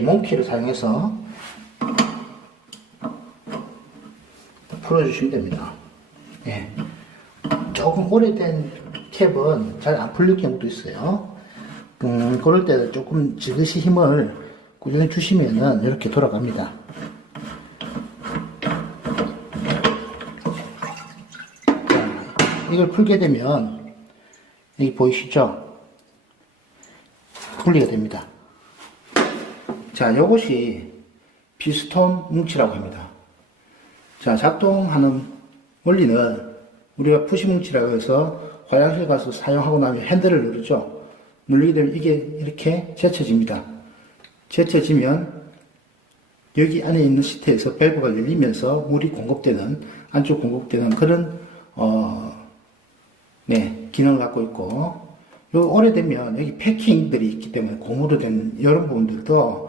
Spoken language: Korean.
몽키를 사용해서 풀어주시면 됩니다. 예. 조금 오래된 캡은 잘 안 풀릴 경우도 있어요. 음, 그럴 때 조금 지그시 힘을 꾸준히 주시면은 이렇게 돌아갑니다. 자, 이걸 풀게 되면 여기 보이시죠? 분리가 됩니다. 자, 요것이 피스톤 뭉치라고 합니다. 자, 작동하는 원리는 우리가 푸시 뭉치라고 해서 화장실 가서 사용하고 나면 핸들을 누르죠. 누르게 되면 이게 이렇게 제쳐집니다. 제쳐지면 여기 안에 있는 시트에서 밸브가 열리면서 물이 공급되는 안쪽 공급되는 그런 어, 네 기능을 갖고 있고 요 오래되면 여기 패킹들이 있기 때문에 고무로 된 이런 부분들도